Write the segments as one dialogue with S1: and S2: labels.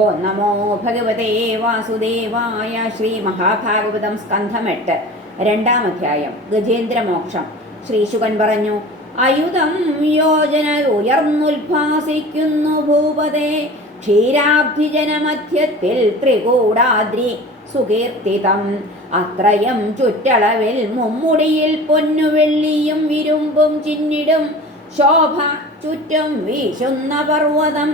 S1: ഓ നമോ ഭഗവതേ വാസുദേവായ ശ്രീ മഹാഭാഗവതം സ്കന്ധമെട്ട് രണ്ടാം അധ്യായം ഗജേന്ദ്രമോക്ഷം. ശ്രീശുകൻ പറഞ്ഞു അയുധം യോജന ഉയർന്നുൽഭാസിക്കുന്നു ഭൂപതേ ക്ഷീരാബ്ധിജനമധ്യത്തിൽ ത്രികൂടാദ്രി സുകീർത്തിതം. അത്രയും ചുറ്റളവിൽ മുമ്മുടിയിൽ പൊന്നുവെള്ളിയും വിരുമ്പും ചിന്നിടും ശോഭ ചുറ്റും വീശുന്ന പർവതം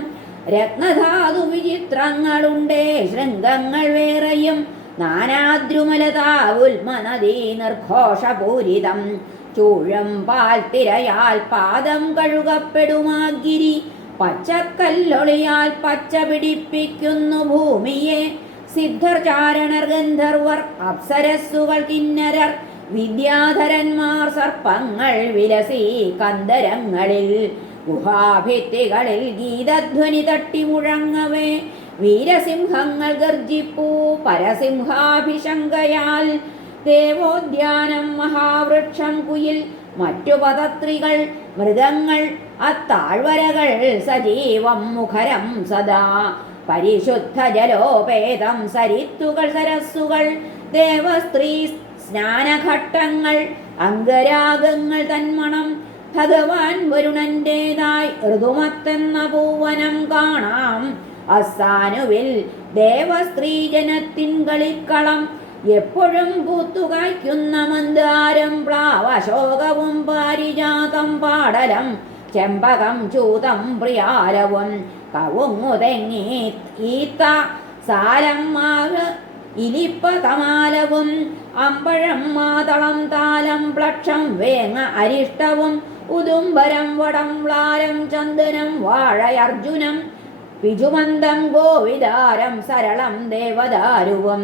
S1: രത്നധാതു വിചിത്രങ്ങളുണ്ടേ ശൃംഗങ്ങൾ വേറെയും. നാനാദ്രുമലതാവുൽമനദീ നിർഘോഷപൂരിതം. ചൂഴം പാൽ തിരയാൽ പാദം കഴുകപ്പെടുമാഗിരി. പച്ചക്കല്ലൊളിയാൽ പച്ച പിടിപ്പിക്കുന്നു ഭൂമിയെ. സിദ്ധർ ചാരണർ ഗന്ധർവർ അപ്സരസ്സുകൾ കിന്നരർ. വിദ്യാധരന്മാർ സർപ്പങ്ങൾ വിലസി കന്ദരങ്ങളിൽ. ഗുഹാഭിത്തികളിൽ ഗീതധ്വനി തട്ടി മുഴങ്ങവേ. വീരസിംഹങ്ങൾ ഗർജിപ്പൂ പരസിംഹാഭിശങ്കയാൽ. ദേവോദ്യാനം മഹാവൃക്ഷം കുയിൽ മറ്റു പദത്രികൾ മൃഗങ്ങൾ അത്താഴ്വരകൾ സജീവം മുഖരം സദാ. പരിശുദ്ധ ജലോപേതം സരിത്തുകൾ സരസ്സുകൾ ദേവസ്ത്രീ സ്നാനഘട്ടങ്ങൾ അംഗരാഗങ്ങൾ തന്മണം ഭഗവാൻ വരുണന്റേതായി ഋതുമത്തെന്ന പൂവനം കാണാം. അസാനുവിൽ ദേവസ്ത്രീജനത്തിൻ കളിക്കളം എപ്പോഴും പൂത്തുകായ്ക്കുന്ന മന്ദാരം പ്ലാവശോകവും പാരിജാതം പാടലം ചെമ്പകം ചൂതം പ്രിയാലവും കവുങ്ങുതെങ്ങി ഈത്ത സാരം മാറ് ഇലിപ്പ തമാലവും അമ്പഴം മാതളം താലം പ്ലക്ഷം വേങ്ങ അരിഷ്ടവും ഉദുംബരം വടം വ്ളാരം ചന്ദനം വാഴയർജുനം പിജുമന്ദം ഗോവിദാരം സരളം ദേവദാരുവം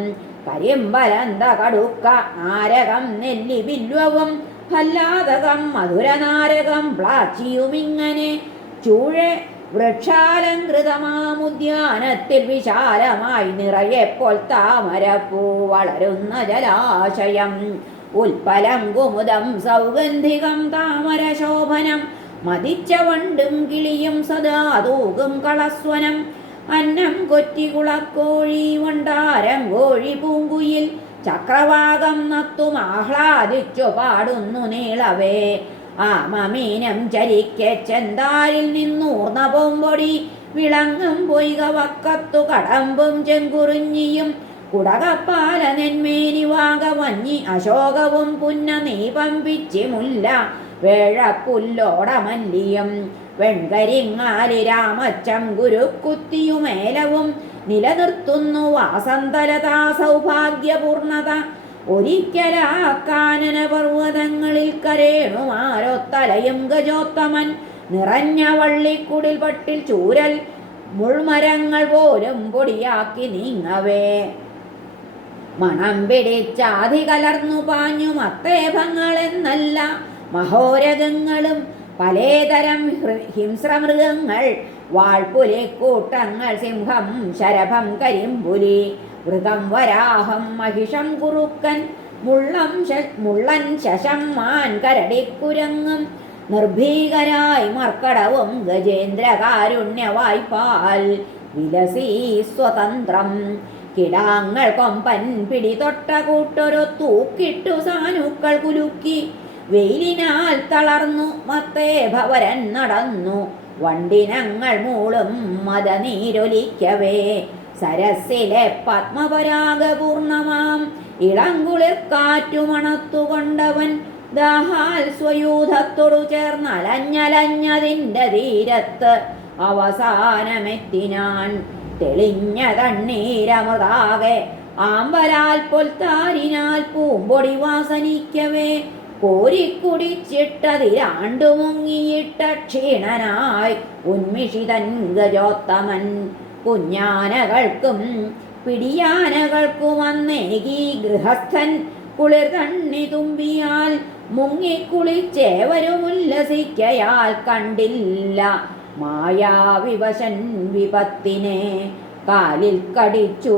S1: കരിമ്പലന്ത കടുക്ക നാരകം നെല്ലി ബില്വവും ഫല്ലാതകം മധുരനാരകം പ്ലാച്ചിയുമിങ്ങനെ ചൂഴെ വൃക്ഷാലങ്കൃതമാമുദ്യാനത്തിൽ വിശാലമായി നിറയെപ്പോൾ താമരപ്പൂ വളരുന്ന ജലാശയം. ഉൽപ്പലം കുമുദം സൗഗന്ധികം താമരശോഭനം. മതിച്ച വണ്ടും കിളിയും സദാ തൂകും കളസ്വനം. അന്നം കൊറ്റികുളക്കോഴി വണ്ടാരം കോഴി പൂങ്കുയിൽ. ചക്രവാകം നത്തും ആഹ്ലാദിച്ചു പാടുന്നു നീളവേ. ആമമീനം ചരിക്കെ ചെന്താരിൽ നിന്നൂർന്ന പൂമ്പൊടി വിളങ്ങും പൊയ്ക വക്കത്തു കടമ്പും ചെങ്കുറിഞ്ഞിയും. കുടകപ്പാല നെന്മേനി വാഗവഞ്ഞി അശോകവും പുന്ന നീ പമ്പിച്ചി മുല്ല വേഴപ്പുല്ലോടമല്ലിയും വെൺകരിങ്ങാലി രാമച്ചം ഗുരുക്കുത്തിയുമേലവും നിലനിർത്തുന്നു വാസന്തലതാ സൗഭാഗ്യപൂർണത ഒരിക്കലാ കാനന പർവതങ്ങളിൽ കരേണുമാരൊത്തലയും ഗജോത്തമൻ നിറഞ്ഞ വള്ളിക്കുടിൽ പട്ടിൽ ചൂരൽ മുൾമരങ്ങൾ പോലും പൊടിയാക്കി നീങ്ങവേ. മണം പിടിച്ചാതി കലർന്നു പാഞ്ഞു മത്തേഭങ്ങളെന്നല്ല. മഹോരകങ്ങളും പലതരം ഹിംസ്രമൃഗങ്ങൾ. വാൾപുലി കൂട്ടങ്ങൾ സിംഹം ശരഭം കരിമ്പുലി. മൃഗം വരാഹം മഹിഷം കുറുക്കൻ. മുള്ളം മുള്ളൻ ശശം മാൻ കരടിക്കുരങ്ങും. നിർഭീകരായി മർക്കടവും ഗജേന്ദ്രകാരുണ്യവായ്പാൽ. വിലസീ സ്വതന്ത്രം. കിടാങ്ങൾ കൊമ്പൻ പിടി തൊട്ട കൂട്ടൊരു തൂക്കിട്ടു സാനുക്കൾ കുലുക്കി. വെയിലിനാൽ തളർന്നു മത്തേ ഭവരൻ നടന്നു. വണ്ടിനങ്ങൾ മൂളും മതനീരൊലിക്കവേ. സരസിലെ പത്മപരാഗപൂർണമാം ഇളങ്കുളിർ കാറ്റുമണത്തുകൊണ്ടവൻ ദാഹാൽ സ്വയൂഥത്തോടു ചേർന്നലഞ്ഞലഞ്ഞതിന്റെ തീരത്ത് അവസാനമെത്തിനാൻ തെളിഞ്ഞ തണ്ണീരമതാകെ ആമ്പലാൽ പൊൽത്താരിനാൽ പൂമ്പൊടി വാസനിക്കവേ. കോരിക്കുടിച്ചിട്ടതിരാണ്ടു മുങ്ങിയിട്ട ക്ഷീണനായി ഉന്മിഷിതൻ ഗജോത്തമൻ. കുഞ്ഞാനകൾക്കും പിടിയാനകൾക്കും അന്നേകി ഗൃഹസ്ഥൻ കുളിർ തണ്ണി തുമ്പിയാൽ മുങ്ങിക്കുളിച്ചേവരുമുല്ലസിക്കയാൽ കണ്ടില്ല. മായാവിവശൻ വിപത്തിനെ കാലിൽ കടിച്ചു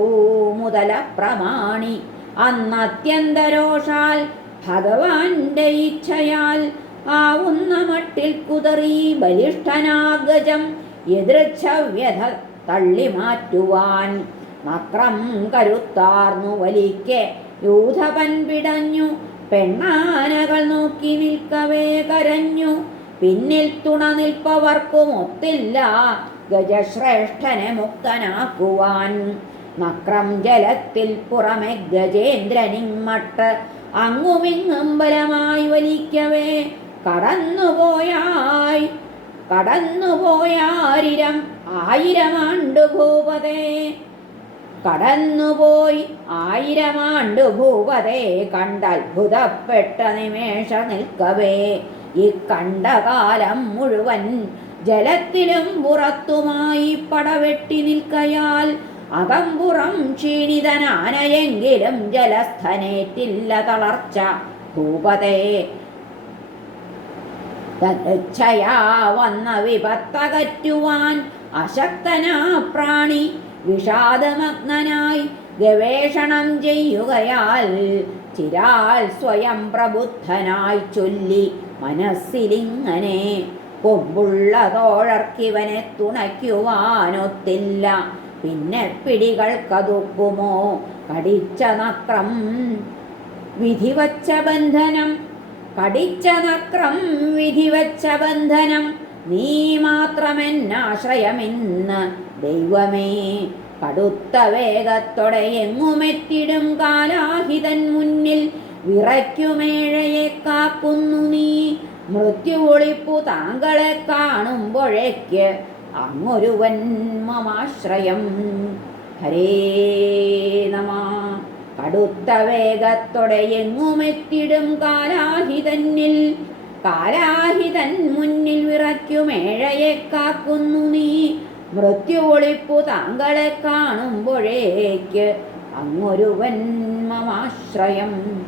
S1: മുതല പ്രമാണി. അന്നത്യന്തരോഷാൽ ഭഗവാന്റെ ഇച്ഛയാൽ ആവുന്ന മട്ടിൽ കുതറി ബലിഷ്ഠനാഗജം എതിർച്ഛവ്യഥ തള്ളി മാറ്റുവാൻ നക്രം കരുത്താർന്നു വലിക്കെ. യൂഥപൻ പിടഞ്ഞു പെണ്ണാനകൾ നോക്കി നിൽക്കവേ കരഞ്ഞു. പിന്നിൽ തുണ നിൽപ്പവർക്കും ഒത്തില്ല ഗജശ്രേഷ്ഠനെ മുക്തനാക്കുവാൻ. നക്രം ജലത്തിൽ പുറമെ ഗജേന്ദ്രനിങ്ങട്ട് അങ്ങുമിങ്ങും ബലമായി വലിക്കവേ. കടന്നുപോയായി കടന്നുപോയാരിരം ആയിരമാണ്ടു ഭൂപതേ. കടന്നുപോയി ആയിരമാണ്ടു ഭൂപതേ കണ്ടത്ഭുതപ്പെട്ട നിമേഷ നിൽക്കവേ. ഈ കണ്ടകാലം മുഴുവൻ ജലത്തിലും പുറത്തുമായി പടവെട്ടി നിൽക്കയാൽ അകമ്പുറം ക്ഷീണിതനാനയെങ്കിലും ജലസ്ഥനേറ്റില്ല തളർച്ച. ഭൂപതേ തദ്ച്ഛയാ വന്ന വിപത്തകറ്റുവാൻ അശക്തനാ പ്രാണി വിഷാദമഗ്നനായി ഗവേഷണം ചെയ്യുകയാൽ ചിരാൽ സ്വയം പ്രബുദ്ധനായി ചൊല്ലി മനസ്സിലിങ്ങനെ കൊമ്പുള്ള തോഴർക്കിവനെ തുണയ്ക്കുവാനൊത്തില്ല. പിന്നെ പിടികൾ കതുക്കുമോ കടിച്ച നക്രം വിധിവച്ച ബന്ധനം. കടിച്ച നക്രം വിധിവച്ച ബന്ധനം. നീ മാത്രമെന്നാശ്രയമിന്ന് ദൈവമേ കടുത്ത വേഗത്തോടെ എങ്ങുമെത്തിടും കാലാഹിതൻ മുന്നിൽ. വിറയ്ക്കുമേഴയെ കാക്കുന്നു നീ. മൃത്യു ഒളിപ്പു താങ്കളെ കാണുമ്പോഴേക്ക് അങ്ങൊരുവൻ മമാശ്രയം. ഹരേ നമ. കടുത്ത വേഗത്തോടെ എങ്ങുമെത്തിടും കാലാഹിതന്നിൽ. കാലാഹിതൻ മുന്നിൽ വിറയ്ക്കുമേഴയെ കാക്കുന്നു നീ. മൃത്യു ഒളിപ്പു താങ്കളെ കാണുമ്പോഴേക്ക് അങ്ങൊരുവൻ മമാശ്രയം.